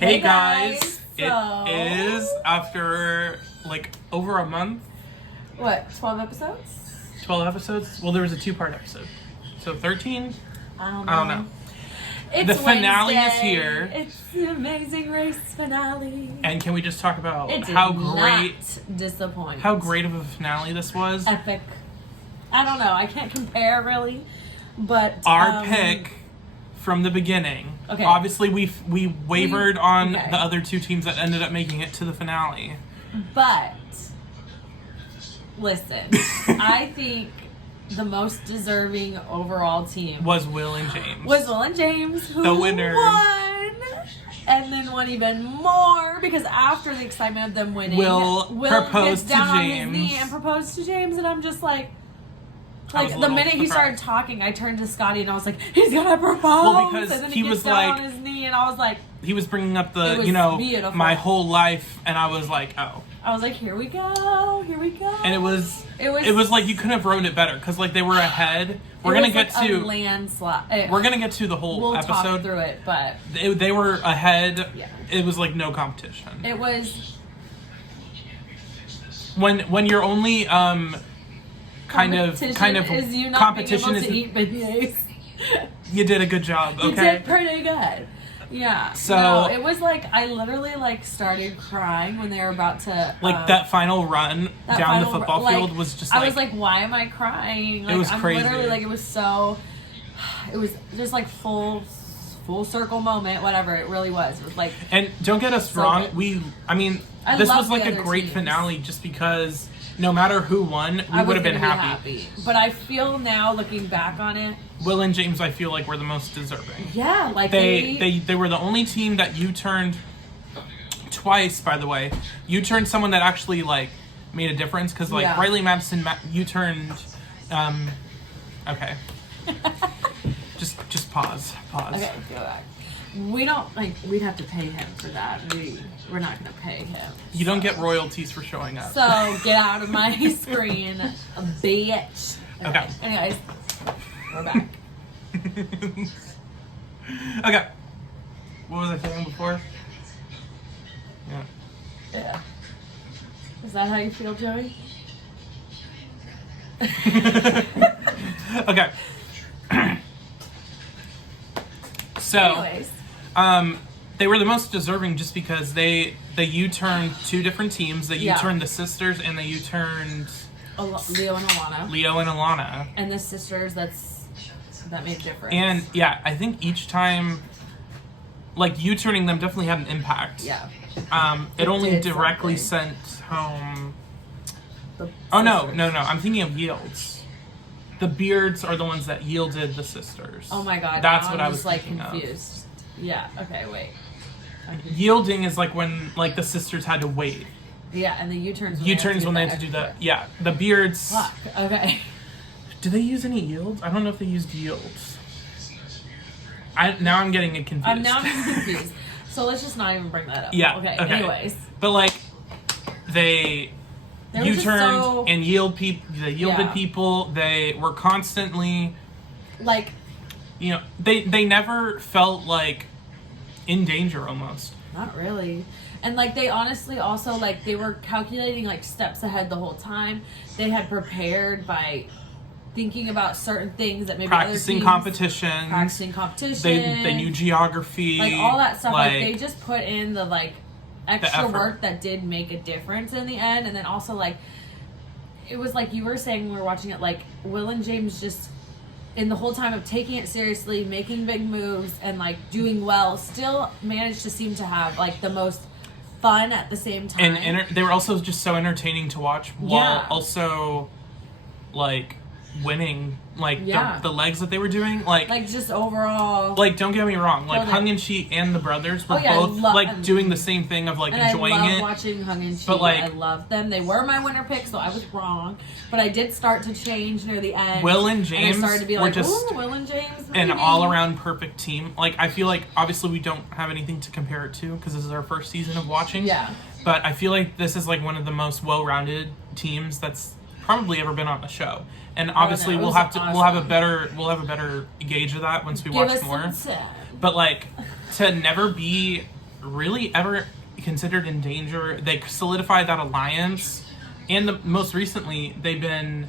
Hey guys! So- It is after like over a month, What, 12 episodes? 12 episodes. Well, there was a 2-part episode. So 13? I don't know. It's The finale is Wednesday. here. It's the Amazing Race finale. And can we just talk about It did how not disappoint. great of a finale this was? Epic. I don't know. I can't compare really, but Our pick from the beginning. Okay. Obviously, we wavered on okay. the other 2 teams that ended up making it to the finale. But listen, I think the most deserving overall team Was Will and James. was Will and James, who The winner. won, and then won even more because after the excitement of them winning, Will proposed gets down to on James. his knee and proposed to James, and I'm just like I was a the little minute he started surprised. talking, I turned to Scotty and I was like, he's gonna propose. Well, because and then he gets was down like- on his knee, and I was like, He was bringing up It the, was beautiful. my whole life, and I was like, oh. here we go, here we go. And it was like you couldn't have wrote it better because like they were ahead. We're gonna get a to landslide. we're gonna get to the whole We'll talk episode. through it, but They were ahead. Yeah. It was like no competition. it was When you're only kind of is you not competition being is able to eat beignets. you did a good job. You Okay. did pretty good. Yeah. So- no, it was like I literally like started crying when they were about to Like that final run that down the final- football like, field was just I like, was like, why am I crying? Like, was I'm crazy. literally like, it was so. It was just like full circle moment. Whatever it really was. It was like and don't get us So wrong. good. This love was like the a other great teams. finale just because no matter who won, I we would was have been gonna be happy. But I feel now looking back on it, Will and James, I feel like were the most deserving. yeah, like They were the only team that U-turned twice. By the way, U-turned someone that actually like made a difference because like Yeah. Riley Madison U-turned. Okay, just pause. Okay, go back. We don't like. We'd have to pay him for that. We're not gonna pay him. You don't get royalties for showing up. So get out of my screen, bitch. Okay. Anyways, we're back. Okay. What was I saying before? Yeah. Yeah. Is that how you feel, Joey? Okay. So, Anyways, they were the most deserving just because they U-turned 2 different teams. They Yeah. U-turned the sisters and they U-turned Leo and Alana, Leo and Alana. and the sisters. That made a difference. And yeah, I think each time, like U-turning them definitely had an impact. yeah. It only did directly something. sent home. The Oh no. sisters. I'm thinking of yields. The Beards are the ones that yielded the sisters. Oh my god. That's now what I'm I was just, like thinking of. confused. Yeah. Okay. Wait. I'm confused. Yielding is like when like the sisters had to wait. Yeah, and the U-turns. U-turns when they had to do that. Yeah, the Beards. Fuck. Okay. Did they use any yields? I don't know if they used yields. Now I'm getting it confused. Now I'm confused. So let's just not even bring that up. Yeah, Okay. okay. Anyways. But like, they They were just U-turned so- and yielded Yeah. people. They were constantly, Like, they never felt like in danger almost. not really. And like they honestly also like they were calculating like steps ahead the whole time. They had prepared by thinking about certain things that maybe Practicing other teams, competitions. practicing competition. They knew geography. like all that stuff. Like they just put in the like extra effort. work that did make a difference in the end. And then also like it was like you were saying when we were watching it, like Will and James just in the whole time of taking it seriously, making big moves and like doing well, still managed to seem to have like the most fun at the same time. and they were also just so entertaining to watch while Yeah. also like winning like Yeah. the legs that they were doing like just overall. don't get me wrong, like Killed it. Hung and She and the brothers were Oh, yeah, I both love- like doing the same thing of like and enjoying I love it. watching Hung and Chi. But, like- I love them. They were my winner picks, so I was wrong. But I did start to change near the end. Will and I James started to be were like, just ooh, Will and James. An maybe. all around perfect team. Like I feel like obviously we don't have anything to compare it to because this is our first season of watching. Yeah. But I feel like this is like one of the most well-rounded teams that's probably ever been on the show. And obviously no, it we'll was have a awesome. better gauge of that once we Give watch us more. some time. But like to never be really ever considered in danger. They solidified that alliance, and most recently they've been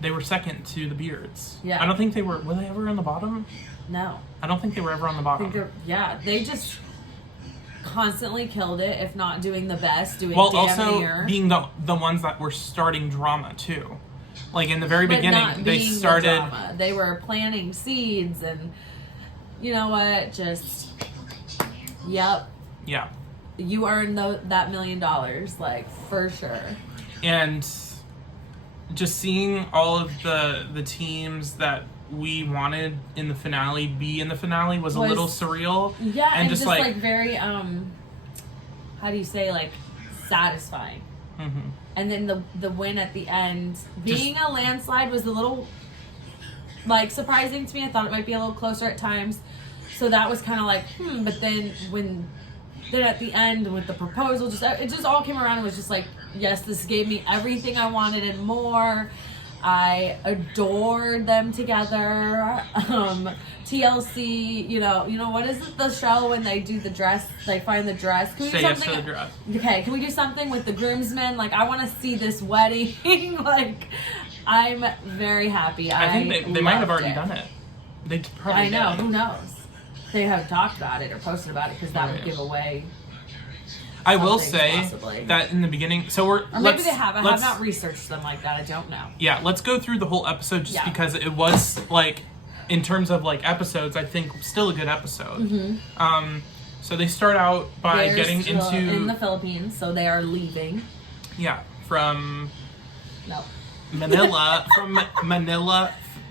they were second to the Beards. Yeah. I don't think were they ever on the bottom? No. I don't think they were ever on the bottom. They just constantly killed it, if not doing the best, doing Well, damn also near. being the ones that were starting drama too. Like in the very But beginning, not they being the started. drama. They were planting seeds, and you know what? Just yep, Yeah, you earned that $1 million, like for sure. and just seeing all of the teams that we wanted in the finale be in the finale was a little surreal. Yeah, and just like very how do you say, like, satisfying. mhm. And then the win at the end, being a landslide, was a little, like, surprising to me. I thought it might be a little closer at times. So that was kind of like, but then then at the end with the proposal, it just all came around and was just like, yes, this gave me everything I wanted and more. I adored them together. TLC, you know what is it, the show when they do the dress, they find the dress? Can we Say do yes something? to the dress. Okay, can we do something with the groomsmen? Like, I want to see this wedding. Like, I'm very happy. I think they might have loved already it. done it. They probably I know. did. Who knows? They have talked about it or posted about it, because that would Right. give away. I will something, say possibly. that in the beginning. So Or maybe they have. I have not researched them like that. I don't know. Yeah, let's go through the whole episode just Yeah. because it was like, in terms of like episodes, I think still a good episode. Mm-hmm. So they start out by They're getting still into in the Philippines, so they are leaving. from No. Manila,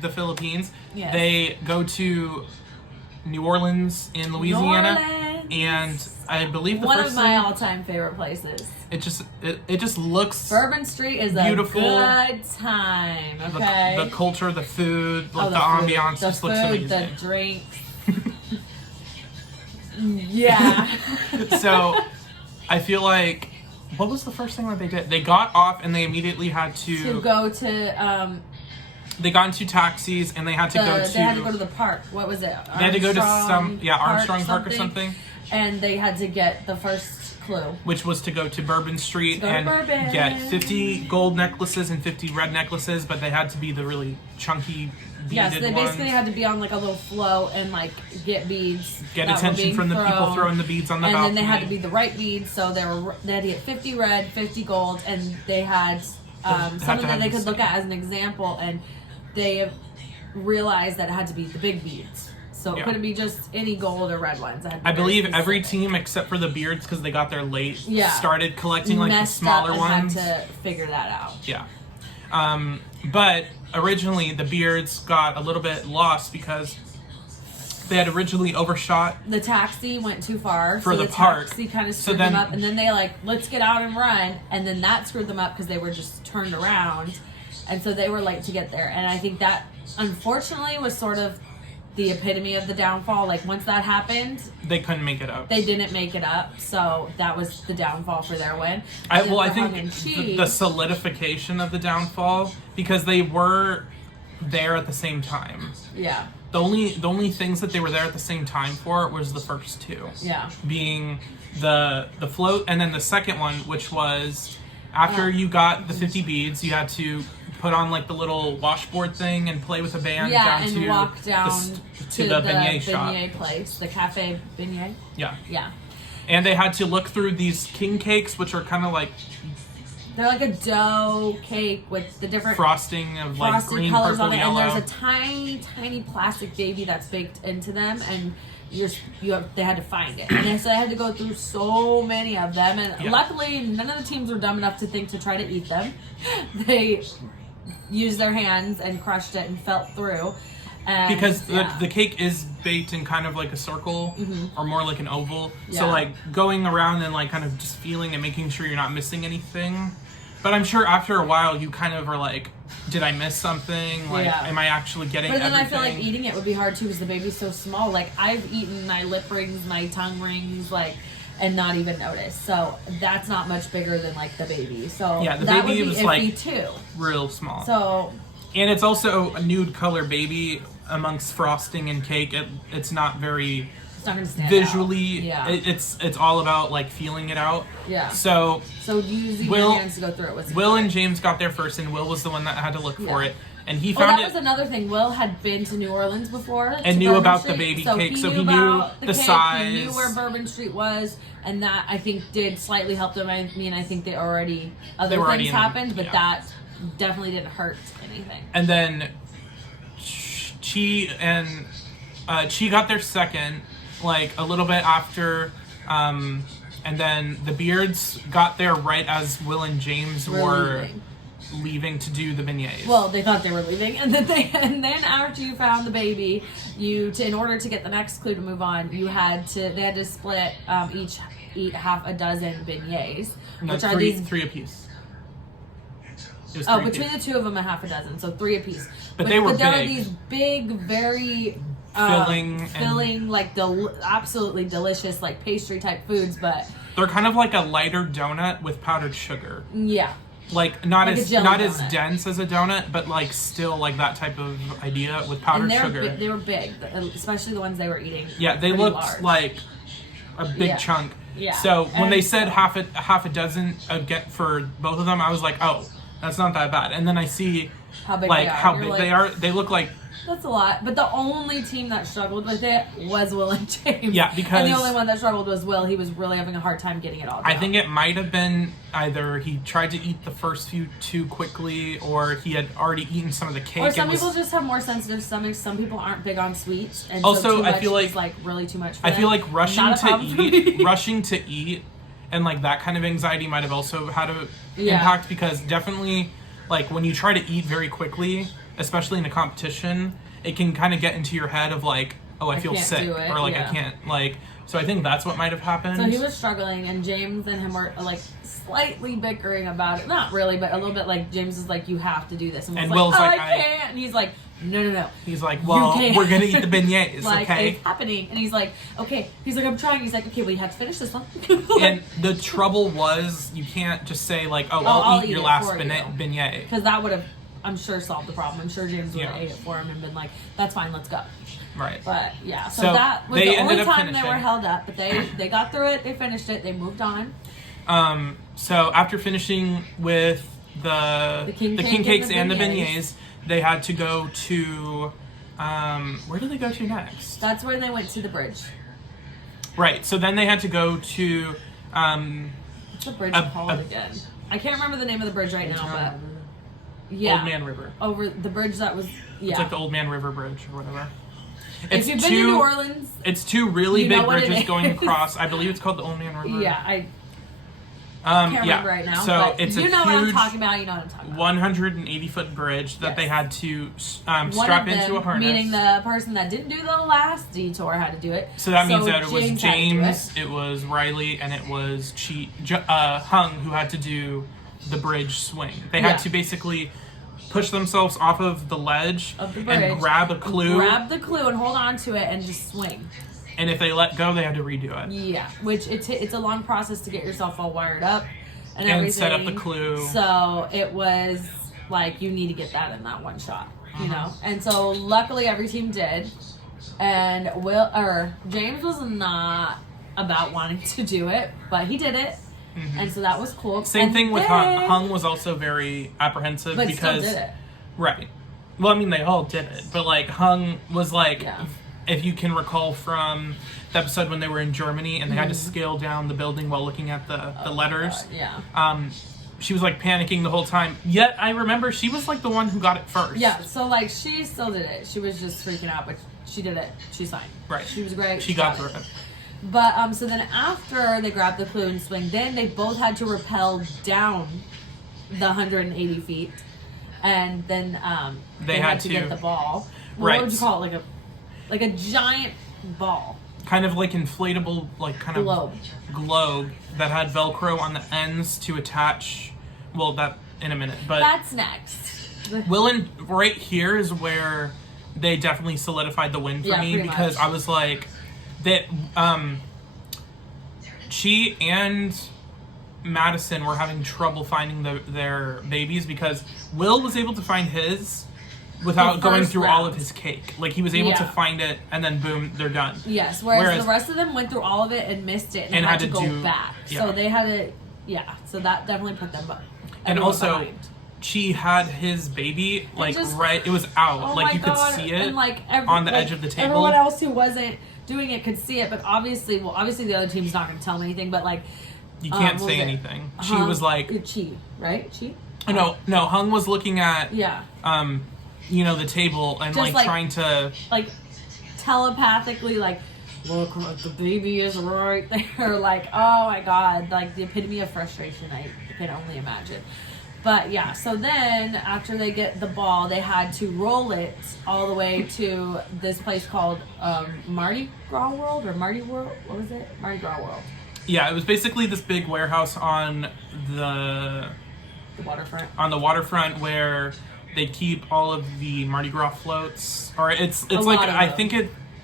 the Philippines. Yes. They go to New Orleans in Louisiana, New Orleans. and I believe the One first of my thing, all-time favorite places. it just looks Bourbon Street is beautiful. a good time. Okay. the culture, the food, like Oh, the food. ambiance the just food, looks amazing. The drinks. Yeah. So I feel like, what was the first thing that they did? They got off and they immediately had To go to they got into taxis and they had to go to they had to go to the park. What was it? they had to go to Armstrong Armstrong Park or something, And they had to get the first clue. which was to go to Bourbon Street To go to and Bourbon. get 50 gold necklaces and 50 red necklaces, but they had to be the really chunky beaded Yes, they ones. basically had to be on like a little float and like get beads. Get that were attention being from the people thrown. throwing the beads on the And balcony. then they had to be the right beads, so they had to get 50 red, 50 gold, and they had have something to that have they the could look same. at as an example, and they realized that it had to be the big beads. So it Yeah. couldn't be just any gold or red ones. It had to be I very believe every specific. team except for the Beards, because they got there late, Yeah. started collecting like the messed smaller up and ones. had to figure that out. Yeah. But originally the Beards got a little bit lost because they had originally overshot. The taxi went too far For so the park. taxi kind of So screwed then- them up, and then they like, let's get out and run, and then that screwed them up because they were just turned around, and so they were late to get there. And I think that unfortunately was sort of the epitome of the downfall. Like, once that happened, They couldn't make it up. they didn't make it up, so that was the downfall for their win. I And then for think Hung and Cheese, the solidification of the downfall, because they were there at the same time. yeah, The only things that they were there at the same time for was the first two. yeah. Being the float, and then the second one, which was after you got the 50 beads, you had to put on like the little washboard thing and play with a band Yeah, down and to walk down to the beignet shop. place, the cafe beignet. Yeah, Yeah, and they had to look through these king cakes, which are kind of like they're like a dough cake with the different frosting of like frosted green, colors purple, on it, yellow. and there's a tiny plastic baby that's baked into them, and they had to find it, and so they had to go through so many of them, and Yeah. luckily none of the teams were dumb enough to think to try to eat them. They used their hands and crushed it and felt through. And, Because yeah. the cake is baked in kind of like a circle or more like an oval. So Yeah. like going around and like kind of just feeling and making sure you're not missing anything. But I'm sure after a while you kind of are like, did I miss something? Like, Yeah. am I actually getting But then everything? I feel like eating it would be hard too because the baby's so small. Like, I've eaten my lip rings, my tongue rings, like, and not even noticed. So that's not much bigger than like the baby. So Yeah, the that baby would be was, iffy like, too. Real small. So And it's also a nude color baby amongst frosting and cake. It's not very It's not gonna stand visually. out. Yeah. It's all about like feeling it out. Yeah. So using Will- your hands to go through it was Will and important. James got there first, and Will was the one that had to look for Yeah. it, and he Well, found that it. was another thing. Will had been to New Orleans before And to knew Bourbon about the Street, baby cake, so he about knew the cake, size. He knew where Bourbon Street was, and that I think did slightly help them. I mean, I think other were things already in the- happened, but yeah. that definitely didn't hurt anything. And then Chi got there second, like a little bit after, and then the Beards got there right as Will and James were leaving to do the beignets. Well, they thought they were leaving, and then after you found the baby, in order to get the next clue to move on, they had to split each eat half a dozen beignets, No, which are three, these. three apiece. It was Oh, three between apiece. the two of them, a half a dozen, so 3 apiece. But they were there big. are these big, very Filling like absolutely delicious, like pastry type foods. But They're kind of like a lighter donut with powdered sugar. yeah, Like not Like a as jelly not as donut. dense as a donut, but like still like that type of idea with powdered and sugar. they were big, especially the ones they were eating. Yeah, they pretty looked large. like a big Yeah. chunk. Yeah. So when And they said so- half a dozen get for both of them, I was like, oh, that's not that bad. And then I see how big like they are. how You're big like, they are. They look like That's a lot. But the only team that struggled with it was Will and James. Yeah, because- and the only one that struggled was Will. He was really having a hard time getting it all down. I think it might have been either he tried to eat the first few too quickly, or he had already eaten some of the cake. Or some It was- people just have more sensitive stomachs. Some people aren't big on sweets, and Also, so too I much feel is, like- really too much. For I them. feel like rushing Not a to problem for eat, me. rushing to eat, and like that kind of anxiety might have also had a Yeah. impact, because definitely, like when you try to eat very quickly, especially in a competition, it can kind of get into your head of like, oh, I feel can't sick, do it, or like yeah. I can't like. So I think that's what might have happened. So he was struggling, and James and him were like slightly bickering about it. Not really, but a little bit. Like James is like, "You have to do this," And Will's Will's like, like, "Oh, I can't," and he's like, "No." He's like, You well, can't. we're gonna eat the beignets, Like okay? it's happening, and he's like, "Okay." He's like, "I'm trying." He's like, "Okay, well, you have to finish this one." And the trouble was, you can't just say like, "Oh, I'll eat your it last for you. beignet." Because that would have, I'm sure, solved the problem. I'm sure James would have Yeah. ate it for him and been like, "That's fine, let's go." Right. But yeah, so, So that was they the only ended up time they finishing. were held up. But they got through it. They finished it. They moved on. So after finishing with the king king cake cakes and and the the beignets. beignets, they had to go to where did they go to next? That's when they went to the bridge. Right. So then they had to go to What's the bridge called again? I can't remember the name of the bridge right now, but yeah, Old Man River. over the bridge that was yeah. It's like the Old Man River Bridge or whatever. if you've been to New Orleans, It's two really you know big what it bridges is. going across. I believe it's called the Old Man River. yeah, I can't can't remember right now. So but it's you a know what I'm huge talking about. You know what I'm talking about. 180-foot bridge that Yes. they had to One strap of them, into a harness. meaning the person that didn't do the last detour had to do it. So that means that it was had to do James, it was Riley, and it was Hung who had to do the bridge swing. They had Yeah. to basically push themselves off of the ledge Of the and bridge. grab a clue, Grab the clue and hold on to it and just swing. and if they let go, they had to redo it. Yeah, which it's a long process to get yourself all wired up and And everything. set up the clue. So it was like you need to get that in that one shot, you know. And so luckily every team did, and James was not about wanting to do it, but he did it, and so that was cool. Same And thing with then- Hung. Hung was also very apprehensive but because still did it. right. Well, I mean, they all did it, but like Hung was like, Yeah. if you can recall from the episode when they were in Germany and they had to scale down the building while looking at the letters. God, yeah. She was like panicking the whole time. Yet I remember she was like the one who got it first. Yeah, so like she still did it. She was just freaking out, but she did it. She's fine. Right. She was great. She got through it. But so then after they grabbed the clue and swing, then they both had to rappel down the 180 feet, and then they had to get the ball. Right. What would you call it? Like a giant ball. Kind of like inflatable, like kind Globe. of globe that had Velcro on the ends to attach. Well, that in a minute, but That's next. right here is where they definitely solidified the win for Yeah, me, pretty because much. I was like that. She and Madison were having trouble finding their babies, because Will was able to find his, without the going first through all of round. his cake. Like, he was able to Yeah. find it, and then boom, they're done. Yes, whereas Whereas- the rest of them went through all of it and missed it and had to go back. yeah. So they had to, so that definitely put them up. And everyone also, behind. Chi had his baby, like, just- right, it was out. Oh like, my you could God. see it and like on the edge of the table. Everyone else who wasn't doing it could see it, but obviously the other team's not going to tell them anything. But like, You can't what say was it? anything. She was like, Chi, right? Chi. no, Hung was looking at, Yeah, the table and, Just, like, trying to, like telepathically, like, look, the baby is right there. Like, oh my God, like the epitome of frustration. I can only imagine. But yeah, so then after they get the ball, they had to roll it all the way to this place called Mardi Gras World or Mardi World. What was it? Mardi Gras World. yeah, it was basically this big warehouse on the The waterfront. waterfront where they keep all of the Mardi Gras floats. Or it's A like, lot of I them. think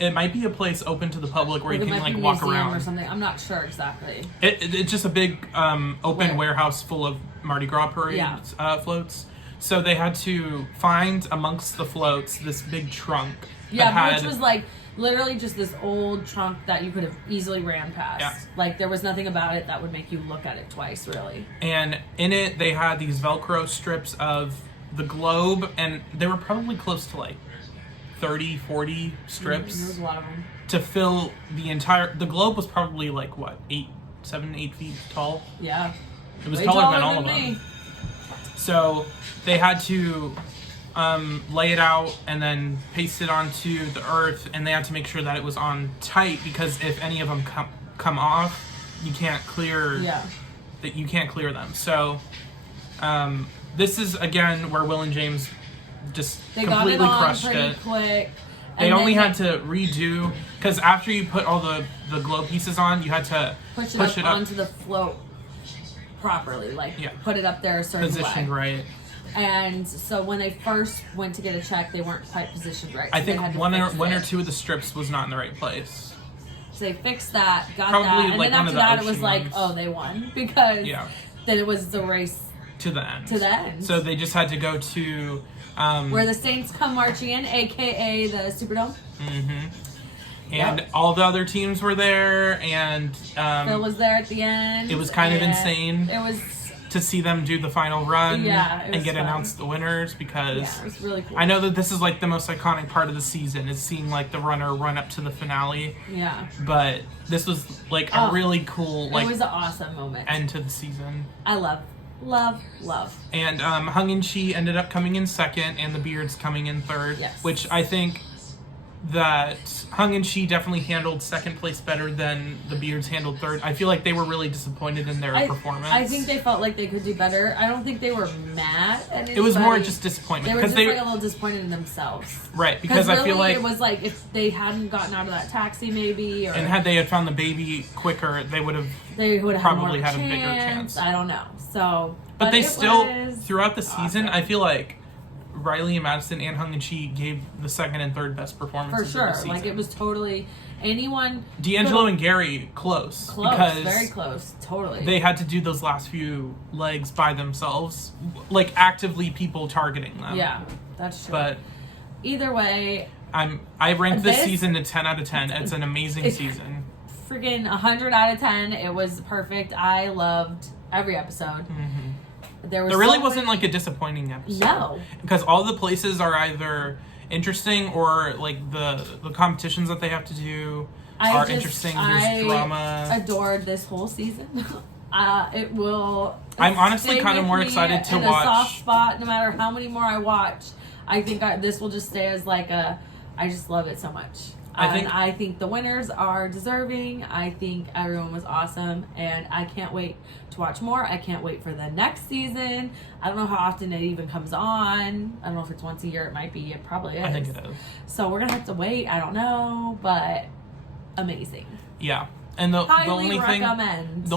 it might be a place open to the public where Like, you it can, might like, be walk museum around. or something. I'm not sure exactly. It's just a big open Where? warehouse full of Mardi Gras parade Yeah. floats. So they had to find amongst the floats this big trunk. Yeah, that had, which was like literally just this old trunk that you could have easily ran past. Yeah. Like there was nothing about it that would make you look at it twice, really. and in it they had these Velcro strips of the globe, and they were probably close to like 30, 40 strips There was a lot of them. to fill the globe was probably like what, 7, 8 feet tall. Yeah. It was Way taller taller than all of me. them. So they had to lay it out and then paste it onto the earth, and they had to make sure that it was on tight, because if any of them come off, you can't clear Yeah. that you can't clear them. So this is again where Will and James just They got completely it on crushed pretty it. quick. They and only then had to redo, because after you put all the glow pieces on, you had to push it up onto the float properly, like Yeah. put it up there a certain positioned way. right. And so when they first went to get a check, they weren't quite positioned right. So I they think had to one fix or it. two of the strips was not in the right place. So they fixed that, got Probably, that, and like, then one after of the that, it was ocean like, ones. oh, they won because Yeah. then it was the race To the end. to the end. So they just had to go to where the Saints come marching in, aka the Superdome. and Yep. all the other teams were there, and Phil was there at the end. it was kind of and insane. It was, to see them do the final run Yeah, it and was get fun. announced the winners, because yeah, it was really cool. I know that this is like the most iconic part of the season, is seeing like the runner run up to the finale, Yeah, but this was like a Oh, really cool like it was an awesome moment. end to the season. I love. And Hung and Chi ended up coming in second, and the Beards coming in third. Yes. Which I think that Hung and Chi definitely handled second place better than the Beards handled third. I feel like they were really disappointed in their performance. I think they felt like they could do better. I don't think they were mad at anybody. it was more just disappointment, They were because just like a little disappointed in themselves. right, because I feel really, like it was like if they hadn't gotten out of that taxi, maybe, or and had they had found the baby quicker, they would have. they would have probably more had a bigger chance. I don't know. So, But they it still, was throughout the season, awesome. I feel like Riley and Madison and Hung and Chi gave the second and third best for performances sure. of the season. Like it was totally anyone. D'Angelo and Gary close because very close, totally. they had to do those last few legs by themselves, like actively people targeting them. yeah, that's true. But either way, I ranked this This- season a 10 out of 10. It's an amazing It's- season. freaking 100 out of 10. It was perfect. I loved every episode. There was There really so wasn't many- like a disappointing episode. No. Because all the places are either interesting or like the competitions that they have to do are interesting. There's drama. Adored this whole season. It will. I'm honestly stay kind of with more me excited to in a soft watch. spot. No matter how many more I watch, I think this will just stay as like a. I just love it so much. I think the winners are deserving. I think everyone was awesome, and I can't wait to watch more. I can't wait for the next season. I don't know how often it even comes on. I don't know if it's once a year. It might be. It probably is. I think it is. So we're gonna have to wait. I don't know, but amazing. Yeah. And the Highly only recommend. thing